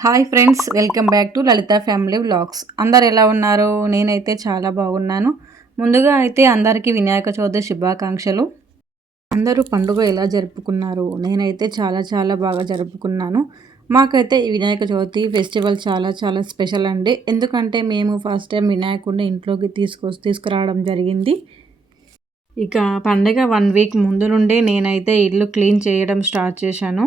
Hi friends welcome back to Lalitha family vlogs. అందరు ఎలా ఉన్నారు? నేనైతే చాలా బాగున్నాను. ముందుగా అయితే అందరికీ వినాయక చవితి శుభాకాంక్షలు. అందరూ పండుగ ఎలా జరుపుకున్నారు? నేనైతే చాలా చాలా బాగా జరుపుకున్నాను. మాకైతే ఈ వినాయక చవితి ఫెస్టివల్ చాలా చాలా స్పెషల్ అండి. ఎందుకంటే మేము ఫస్ట్ టైం వినాయకుడిని ఇంట్లోకి తీసుకొ తీసుకురావడం జరిగింది. ఇక పండగ వన్ వీక్ ముందు నుండే నేనైతే ఇల్లు క్లీన్ చేయడం స్టార్ట్ చేశాను.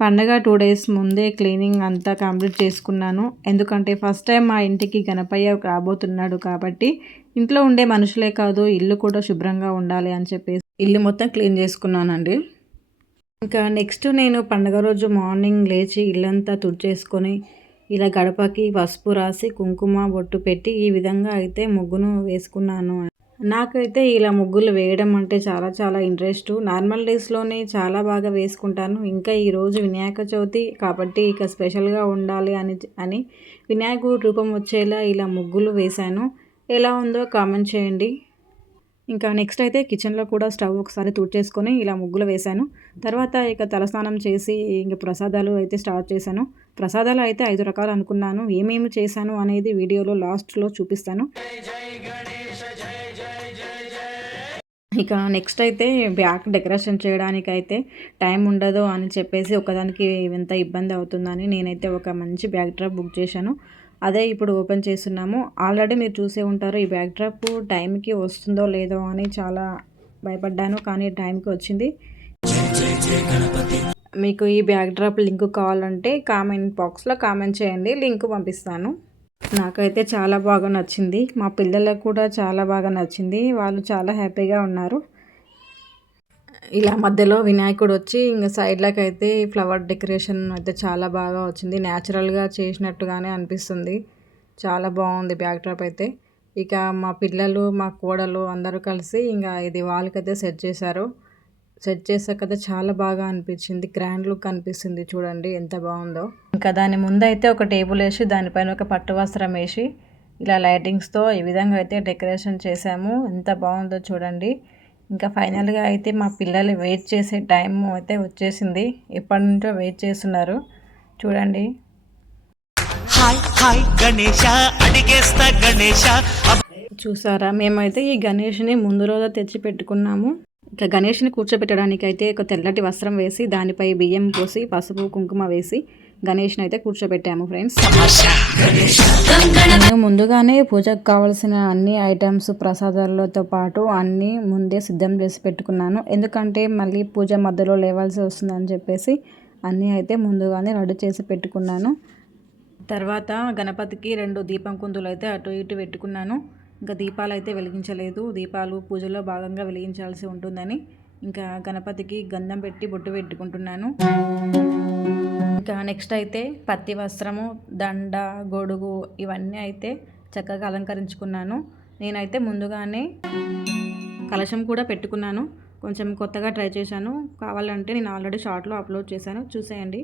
పండగ టూ డేస్ ముందే క్లీనింగ్ అంతా కంప్లీట్ చేసుకున్నాను. ఎందుకంటే ఫస్ట్ టైం మా ఇంటికి గణపయ్య రాబోతున్నాడు కాబట్టి ఇంట్లో ఉండే మనుషులే కాదు ఇల్లు కూడా శుభ్రంగా ఉండాలి అని చెప్పేసి ఇల్లు మొత్తం క్లీన్ చేసుకున్నానండి. ఇంకా నెక్స్ట్ నేను పండగ రోజు మార్నింగ్ లేచి ఇల్లంతా తుడిచేసుకొని ఇలా గడపకి పసుపు రాసి కుంకుమ బొట్టు పెట్టి ఈ విధంగా అయితే ముగ్గును వేసుకున్నాను. నాకైతే ఇలా ముగ్గులు వేయడం అంటే చాలా చాలా ఇంట్రెస్ట్ నార్మల్ డేస్లోనే చాలా బాగా వేసుకుంటాను. ఇంకా ఈరోజు వినాయక చవితి కాబట్టి ఇక స్పెషల్గా ఉండాలి అని అని వినాయకుడు రూపం వచ్చేలా ఇలా ముగ్గులు వేశాను. ఎలా ఉందో కామెంట్ చేయండి. ఇంకా నెక్స్ట్ అయితే కిచెన్లో కూడా స్టవ్ ఒకసారి తుడిచేసుకొని ఇలా ముగ్గులు వేశాను. తర్వాత ఇక తలస్నానం చేసి ఇంక ప్రసాదాలు అయితే స్టార్ట్ చేశాను. ప్రసాదాలు అయితే ఐదు రకాలు అనుకున్నాను. ఏమేమి చేశాను అనేది వీడియోలో లాస్ట్లో చూపిస్తాను. ఇక నెక్స్ట్ అయితే బ్యాక్ డెకరేషన్ చేయడానికి అయితే టైం ఉండదు అని చెప్పేసి ఒకదానికి ఎంత ఇబ్బంది అవుతుందని నేనైతే ఒక మంచి బ్యాక్ డ్రాప్ బుక్ చేశాను. అదే ఇప్పుడు ఓపెన్ చేస్తున్నాము. ఆల్రెడీ మీరు చూసే ఉంటారు ఈ బ్యాక్ డ్రాప్ టైంకి వస్తుందో లేదో అని చాలా భయపడ్డాను కానీ టైంకి వచ్చింది. మీకు ఈ బ్యాక్ డ్రాప్ లింక్ కావాలంటే కామెంట్ బాక్స్లో కామెంట్ చేయండి లింక్ పంపిస్తాను. నాకైతే చాలా బాగా నచ్చింది. మా పిల్లలకు కూడా చాలా బాగా నచ్చింది. వాళ్ళు చాలా హ్యాపీగా ఉన్నారు. ఇలా మధ్యలో వినాయకుడు వచ్చి ఇంకా సైడ్లకు అయితే ఫ్లవర్ డెకరేషన్ అయితే చాలా బాగా వచ్చింది. న్యాచురల్గా చేసినట్టుగానే అనిపిస్తుంది. చాలా బాగుంది బ్యాక్ డ్రాప్ అయితే. ఇక మా పిల్లలు మా కోడలు అందరూ కలిసి ఇంకా ఇది వాళ్ళకైతే సెట్ చేశారు. సెట్ చేసాకైతే చాలా బాగా అనిపించింది. గ్రాండ్ లుక్ అనిపిస్తుంది చూడండి ఎంత బాగుందో. ఇంకా దాని ముందు అయితే ఒక టేబుల్ వేసి దానిపైన ఒక పట్టు వస్త్రం వేసి ఇలా లైటింగ్స్తో ఈ విధంగా అయితే డెకరేషన్ చేసాము. ఎంత బాగుందో చూడండి. ఇంకా ఫైనల్గా అయితే మా పిల్లలు వెయిట్ చేసే టైం అయితే వచ్చేసింది. ఎప్పటి నుంచో వెయిట్ చేస్తున్నారు. చూడండి. హాయ్ హాయ్ గణేష అడిగేస్తా గణేష. చూసారా? మేమైతే ఈ గణేష్ని ముందు రోజు తెచ్చి పెట్టుకున్నాము ఇక గణేష్ని కూర్చోబెట్టడానికి అయితే ఒక తెల్లటి వస్త్రం వేసి దానిపై బియ్యం పోసి పసుపు కుంకుమ వేసి గణేష్ని అయితే కూర్చోబెట్టాము ఫ్రెండ్స్. నేను ముందుగానే పూజకు కావాల్సిన అన్ని ఐటమ్స్ ప్రసాదాలతో పాటు అన్నీ ముందే సిద్ధం చేసి పెట్టుకున్నాను. ఎందుకంటే మళ్ళీ పూజ మధ్యలో లేవాల్సి వస్తుందని చెప్పేసి అన్నీ అయితే ముందుగానే రెడీ చేసి పెట్టుకున్నాను. తర్వాత గణపతికి రెండు దీపం కుందులు అయితే అటు ఇటు పెట్టుకున్నాను. ఇంకా దీపాలు అయితే వెలిగించలేదు. దీపాలు పూజలో భాగంగా వెలిగించాల్సి ఉంటుందని ఇంకా గణపతికి గంధం పెట్టి బొట్టు పెట్టుకుంటున్నాను. ఇంకా నెక్స్ట్ అయితే పత్తి వస్త్రము దండ గొడుగు ఇవన్నీ అయితే చక్కగా అలంకరించుకున్నాను. నేనైతే ముందుగానే కలశం కూడా పెట్టుకున్నాను. కొంచెం కొత్తగా ట్రై చేశాను. కావాలంటే నేను ఆల్రెడీ షార్ట్లో అప్లోడ్ చేశాను. చూసేయండి.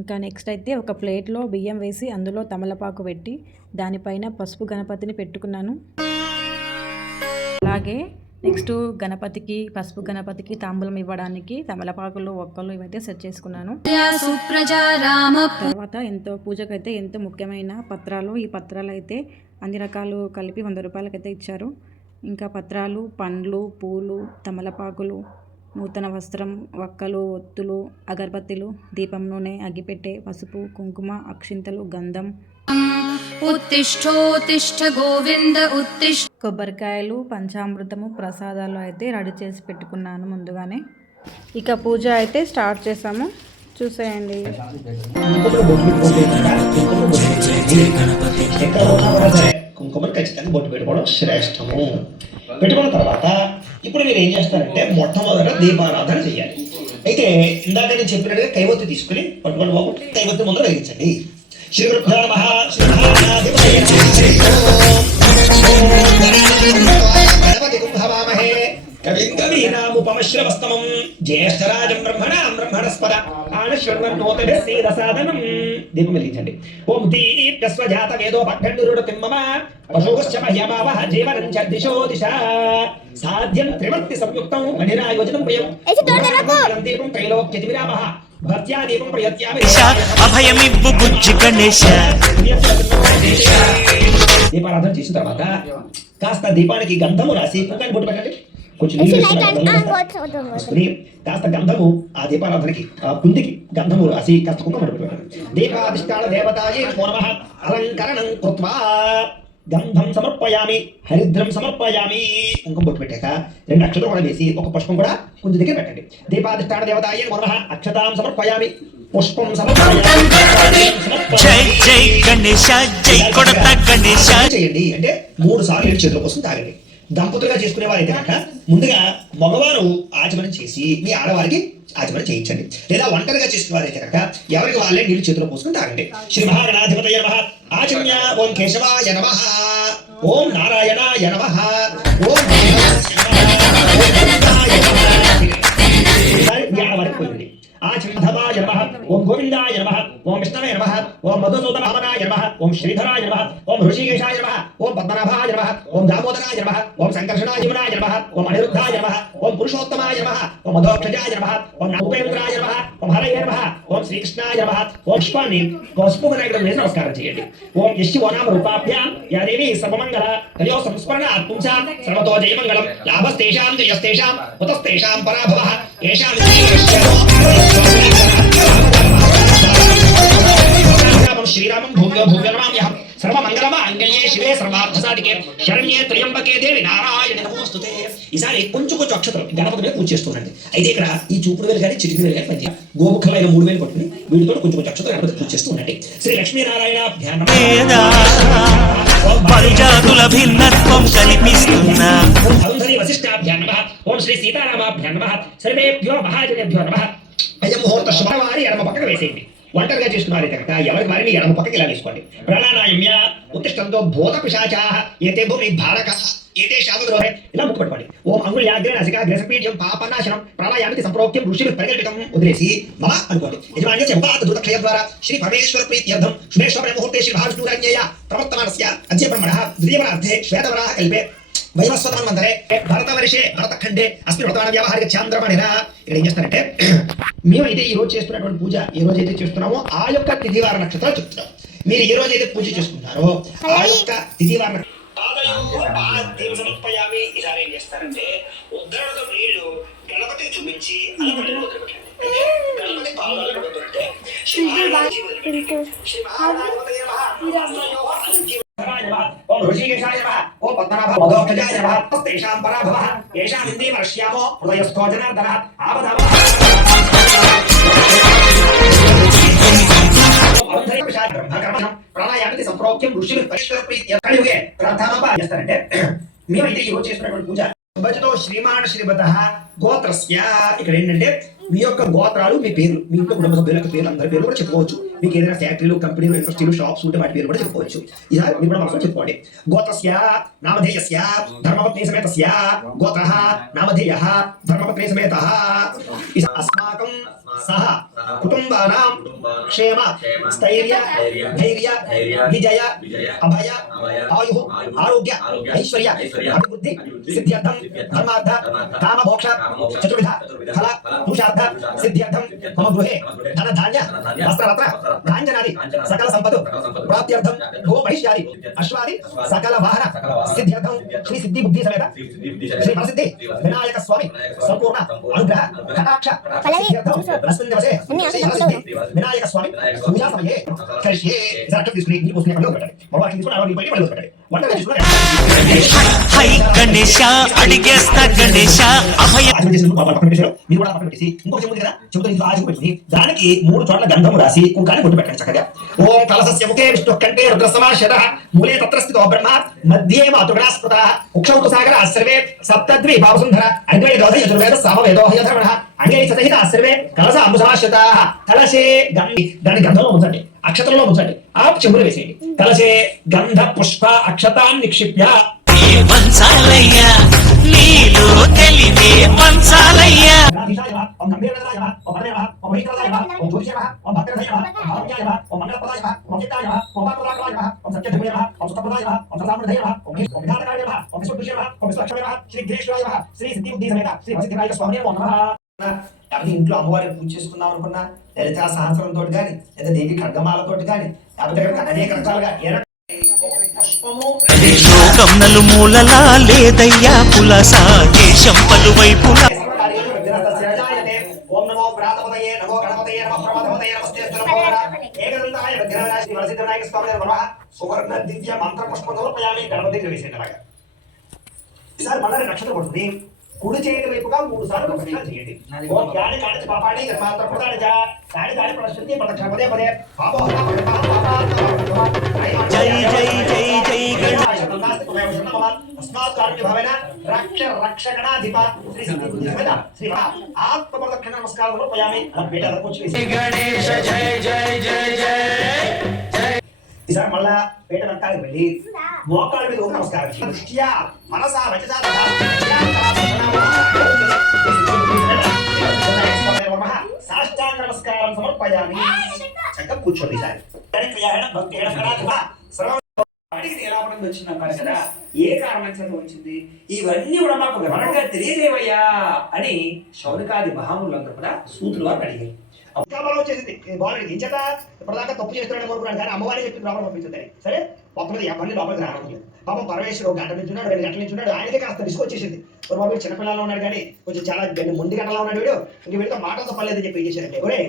ఇంకా నెక్స్ట్ అయితే ఒక ప్లేట్లో బియ్యం వేసి అందులో తమలపాకు పెట్టి దానిపైన పసుపు గణపతిని పెట్టుకున్నాను. అలాగే నెక్స్ట్ గణపతికి పసుపు గణపతికి తాంబూలం ఇవ్వడానికి తమలపాకులు ఒక్కలు ఇవైతే సెట్ చేసుకున్నాను. తర్వాత ఎంతో పూజకైతే ఎంతో ముఖ్యమైన పత్రాలు ఈ పత్రాలు అయితే అన్ని రకాలు కలిపి వంద రూపాయలకైతే ఇచ్చారు. ఇంకా పత్రాలు పండ్లు పూలు తమలపాకులు నూతన వస్త్రం వక్కలు ఒత్తులు అగర్బత్తిలు దీపం నూనె అగ్గిపెట్టే పసుపు కుంకుమ అక్షింతలు గంధం. ఉత్తిష్ఠోతిష్ఠ గోవింద ఉత్తిష్ఠ కొబ్బరికాయలు పంచామృతము ప్రసాదాలు అయితే రెడీ చేసి పెట్టుకున్నాను ముందుగానే. ఇక పూజ అయితే స్టార్ట్ చేసాము. చూసేయండి. కుంకుమ ఖచ్చితంగా బొట్టు పెట్టుకోవడం శ్రేష్టము. పెట్టుకున్న తర్వాత ఇప్పుడు మీరు ఏం చేస్తారంటే మొట్టమొదట దీపారాధన చేయాలి. అయితే ఇందాక నేను చెప్పినట్టుగా కైవత్తు తీసుకుని పట్టుకోండి బాబు. కైవత్తు ముందు వేయించండి శ్రీ గురుభ్యో నమః. శ్రీ గణపతి కుంభవామహే కవిం కవీనాముపమశ్రవస్తమం జ్యేష్ఠరాజం బ్రహ్మణ. బ్రహ్మణస్పద ఆనశ్వన్వర్ణోతడే సీదసాదనం. దీపం వెలిగించండి. ఓం దీప్యస్వజాత వేదోపఖండురుడు తిమ్మమ. పశుశ్చ మహ్యమావహ జీవనం చ దిశో దిశ. సాధ్యం త్రివర్తి సంయుక్తం మణిరాయోజనం ప్రియం దీపం ప్రయత్యామి. బుజ్జి గణేశ. దీపారాధన చేసిన తర్వాత కాస్త దీపానికి గంధము రాసి కుంకాన్ని బొట్టు పెట్టండి. కొంచెం కాస్త గంధము ఆ దీపారాధనకి ఆ కుందికి గంధము రాసి కాస్త కుంకుమ దీపాధిష్టాన దేవతాయే నమో అలంకరణం కృత్వా. గంధం సమర్పయామి హరిద్రం సమర్పయామి. కుంకుమ బొట్టు పెట్టాక రెండు అక్షతలు కూడా వేసి ఒక పుష్పం కూడా కుంది దగ్గర పెట్టండి. దీపాధిష్టాన దేవతాయే నమో అక్షతాం సమర్పయామి పుష్పం సమర్పయామి. జై జై గణేశ జై కొడత గణేశ చేయండి. అంటే మూడు సార్లు చేతుల కోసం తాగండి. దంపతులుగా చేసుకునేవారైతే కనుక ముందుగా మగవారు ఆచమనం చేసి మీ ఆడవారికి ఆచమనం చేయించండి. లేదా ఒంటరిగా చేసుకునేవారైతే కనుక ఎవరికి వాళ్ళే నీళ్ళు చేతిలో పోసుకుని తాగండి. శ్రీ మహాగణాధిపతయ నమ. ఆచమ్య ఓం కేశవాయ నమ. ఓం నారాయణాయ నమ. ఓం ఆడవారికి నమః. ఆ మీ నమ ఓం గోవిందాయ నమ ఓం విష్ణవే నమ ఓం మధుసూద భావనాయ నమ ఓం శ్రీధరాయ నమ ఓం ఋషికేశాయ నమ ఓం పద్మనాభాయ నమ ఓం దామోదరాయ నమ ఓం సంకర్షణాయ యమునాయ నమ ఓం అనిరుద్ధాయ నమ ఓం పురుషోత్తమాయ నమ ఓం మధోక్షజాయ నమ ఓం ఉపేంద్రాయ నమ ఓం హరయ నమ ఓం శ్రీకృష్ణాయ నమ ఓం పుష్పాన్ని పసుపు వినాయకుడు వేసి నమస్కారం చేయండి ఓం యశ్చి ఓ నామ రూపాభ్యాం యాదేవి సర్వమంగళ తయో సంస్మరణ పుంసా సర్వతో జయమంగళం లాభస్తేషాం జయస్తేషాం హుతస్తేషాం పరాభవ ఏషాం శ్రీరామం శ్రీరామం భూమ్యో భూమ్యో నమామ్యహం సర్వమంగళమ అంగళ్యే శివే సర్వార్థసాధికే. శరణ్యే త్రయంబకే దేవి నారాయణ నమోస్తుతే. ఈసారి కొంచెం కొంచెం అక్షతలు గణపతి మీద పూజ అయితే ఇక్కడ ఈ చూపుడు వేలు కానీ చిటికి వేలు కానీ పనిచేయాలి గోముఖమైన మూడు వేలు పట్టుకుని వీటితో కొంచెం కొంచెం అక్షతలు గణపతి పూజ చేస్తూ ఉండండి శ్రీ లక్ష్మీనారాయణ పరుజాతుల భిన్నత్వం కల్పిస్తున్నా ఓం సౌందర్య వశిష్టాభ్యాం నమః ఓం శ్రీ సీతారామాభ్యాం నమః సర్వేభ్యో మహాజనేభ్యో నమః. అయం ముహూర్త శుభవారి ఎడమ పక్కన వేసేయండి. ఒంటరిగా చేసుకున్నారైతే కనుక ఎవరి వారిని ఎడమ పక్కకి ఇలా వేసుకోండి. ప్రాణానాయమ్య ఉత్తిష్టంతో భూత పిశాచా ఏతే భూమి భారక ఏతే శామవిరోధే ఇలా ముక్కు పెట్టుకోండి. ఓం అంగుళ్యాగ్ర నసిక గ్రసపీఠ్యం పాపనాశనం ప్రాణాయామికి సంప్రోక్యం ఋషి పరిగెట్టడం వదిలేసి మమ అనుకోండి. యజమాన్య ఉపాత దూతక్షయ ద్వారా శ్రీ పరమేశ్వర ప్రీత్యర్థం శుభేశ్వర ముహూర్తే శ్రీ భావిష్ణురాజ్ఞేయ ప్రవర్తమానస్య అద్య బ్రహ్మణः ద్వితీయపరార్థే శ్వేతవరాహ కల్పే వైవస్వతమన్వంతరే భరతవర్షే భరతఖండే అస్మిన్ వ్రతాన వ్యవహారిక చాంద్రమణిన ఇక్కడ ఏం చేస్తారంటే మేమైతే ఈ రోజు చేస్తున్నటువంటి పూజ ఏ రోజు అయితే చేస్తున్నామో ఆ యొక్క తిథివార నక్షత్రాలు చెప్తున్నాం. మీరు ఏ రోజు అయితే పూజ చేసుకుంటారో ఆ యొక్క తిథివార సమర్పయామి ఈసారి ఏం చేస్తారంటే నీళ్ళు చూపించి గణపతి శ్రీ. శ్రీ మహారాజు ఓం ఋషికేశాయ నమః ఓం పద్మనాభ మధోక్షజాయ నమః తేషాం పరాభవః ఏషాం హిందీ హృదయస్థో సంప్రోక్యం ఋషులు పరిష్కర ప్రీత్య చేస్తారంటే మేమైతే ఈ రోజు పూజ. భజతో శ్రీమాన్ శ్రీమత గోత్రస్య. ఇక్కడ ఏంటంటే మీ యొక్క గోత్రాలు మీ పేర్లు మీ ఇంట్లో కుటుంబ సభ్యుల యొక్క పేర్లు అందరి పేర్లు కూడా చెప్పుకోవచ్చు. మీకు ఏదైనా ఫ్యాక్టరీలు కంపెనీలు ఇండస్ట్రీలు షాప్స్ ఉంటే వాటి పేరు కూడా చెప్పుకోవచ్చు. ఇలా మీరు కూడా మనసులో చెప్పుకోండి. గోత్రస్య నామధేయస్య ధర్మపత్ని సమేతస్య గోత్ర నామధేయ ధర్మపత్ని సమేత. అస్మాకం సహ కుటుంబానాం? క్షేమ స్థైర్య ధైర్య విజయ అభయ ఆయు ఆరోగ్య ఐశ్వర్య అభివృద్ధి సిద్ధ్యర్థం ధర్మార్థ కామ మోక్ష చతుర్విధ ఫల పురుషార్థ సిద్ధ్యర్థం మమ గృహే ధన ధాన్య వస్త్రరత్న కాంచనాది సకల సంపద ప్రాప్త్యర్థం గో మహిష్యాది అశ్వాది సకల వాహన సిద్ధ్యర్థం శ్రీ సిద్ధి బుద్ధి సమేత శ్రీ ప్రసిద్ధి వినాయక స్వామి సంపూర్ణ అనుగ్రహ కటాక్ష సిద్ధ్యర్థం అస్మిన్ దివసే శ్రీ ప్రసిద్ధి వినాయక స్వామి పూజా సమయే కరిష్యే జరక తీసుకుని నీళ్ళు పోసుకుని పళ్ళు పెట్టండి మగవాడిని తీసుకుని ఆడవాడిని పైకి పళ్ళు పెట్టండి వంటగా తీసుకుని హై గణేశ అడిగేస్తా గణేశ అభయ మీరు కూడా పెట్టేసి ఇంకొక చెంబు కదా చెంబుతో ఇంట్లో ఆచరణ పెట్టుకుని దానికి మూడు చోట్ల గంధం రాసి కుంకాన్ని బొట్టు పెట్టండి చక్కగా. ఓం కలసస్య ముఖే విష్ణు కంటే రుద్రసమాశత మూలే తత్ర స్థితో బ్రహ్మ మధ్యే మాతృగణాస్పృత ఉక్షౌతు సాగర సర్వే సప్తద్వి భావసుంధర అద్వై దోధ యజుర్వేద సామవేదో యధర్మణ అంగై సహిత సర్వే కలస అంబుసమాశ్రిత కలశే దాని గంధంలో ఉందండి. అక్షతంలో ఉంచండి. ఆ చెంబులు వేసేయండి. కలశే గంధ పుష్ప అక్షతాన్ని నిక్షిప్య. శ్రీ గిరీశ్వరాయ నమః, లేకపోతే ఇంట్లో అమ్మవారికి పూజ చేసుకుందాం అనుకున్నా లలితా సహస్రంతో కానీ లేదా దేవి ఖడ్గమాలతో కానీ లేకపోతే అనేక రకాలుగా ఏ రకం ఒక పుష్పము లోకం నలుమూలలా లేదయ్యా పులస దేశం పలువైపులా. సర్వకార్యేషు విఘ్నస్తస్య జాయతే. ఓం నమో ప్రాతపదయే నమో గణపతయే నమః ప్రమథపదయే నమస్తే నమో. ఏకదంతాయ విఘ్నవినాశి శ్రీ వరసిద్ధవినాయక స్వామి నమః సువర్ణ దివ్య మంత్ర పుష్పం సమర్పయామి ఈసారి మళ్ళీ నక్షత్రం కొడుతుంది కుడి చేతి వైపుగా మూడు సార్లు ప్రదక్షిణ చేయండి ఓం యాని కాణి పాపాడి మాత్ర ప్రదాన జ కాణి కాణి ప్రదక్షిణ ప్రదక్షిణ పదే పదే పాపో జై జై జై జై కారుణ్య భవేన రక్ష రక్షగణాధిప శ్రీ శ్రీ ఆత్మ ప్రదక్షిణ ఈసారి మళ్ళా పేట వెళ్ళి మోకాళ్ళ మీద ఒక నమస్కారం. దృష్ట్యా మనసా రచసా సాష్టాంగ నమస్కారం సమర్పయామి. చక్కగా కూర్చోండి ఈసారి క్రియాణ వచ్చింది అన్నారు కదా ఏ కారణం చేత వచ్చింది? ఇవన్నీ కూడా మాకు వివరంగా తెలియలేవయ్యా అని శౌనకాది మహాములందరూ కూడా సూతులు వారు అడిగారు. వచ్చేసింది బాగుంది ఇంచట ఇప్పటిదాకా తప్పు చేస్తున్నాడు అనుకున్నాడు కానీ అమ్మవారి చెప్పింది రావడం పంపించదని సరే? మొత్తం ఎవరిని లోపలికి రావట్లేదు. పాపం పరమేశ్వరు ఒక గంట నుంచి ఉన్నాడు రెండు గంటల నుంచి ఉన్నాడు ఆయనకే కాస్త విసుగు వచ్చేసింది. ఒక బాబు చిన్నపిల్లలు ఉన్నాడు కానీ కొంచెం చాలా గంట ముందు గంటలా ఉన్నాడు వీడు. ఇంక వీడితో మాటలతో పర్లేదని చెప్పి ఏం చేశారంటే ఒరే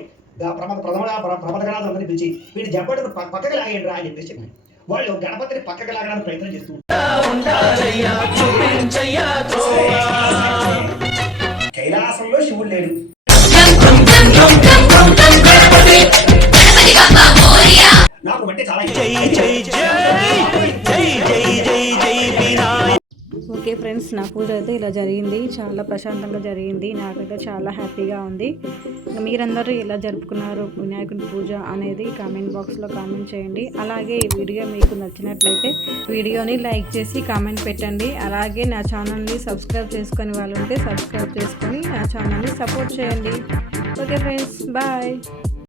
గా- ప్రమద ప్రథమ ప్రమద గణాలు అందరినీ పిలిచి వీడి జబ్బడును ప- పక్కకి లాగేయండి రా అని చెప్పేసి చెప్పాడు వాళ్ళు గణపతిని పక్కకి లాగడానికి ప్రయత్నం చేస్తూ కైలాసంలో శివుడు లేడు. నాకు బట్టి చాలా జై జై జై జై జై జై జై వినాయక ఓకే ఫ్రెండ్స్ నా పూజ అయితే ఇలా జరిగింది. చాలా ప్రశాంతంగా జరిగింది. నాకైతే చాలా హ్యాపీగా ఉంది. మీరందరూ ఎలా జరుపుకున్నారు వినాయకుని పూజ అనేది కామెంట్ బాక్స్లో కామెంట్ చేయండి. అలాగే ఈ వీడియో మీకు నచ్చినట్లయితే వీడియోని లైక్ చేసి కామెంట్ పెట్టండి. అలాగే నా ఛానల్ని సబ్స్క్రైబ్ చేసుకొని వాళ్ళు ఉంటే సబ్స్క్రైబ్ చేసుకొని నా ఛానల్ని సపోర్ట్ చేయండి. Okay friends bye.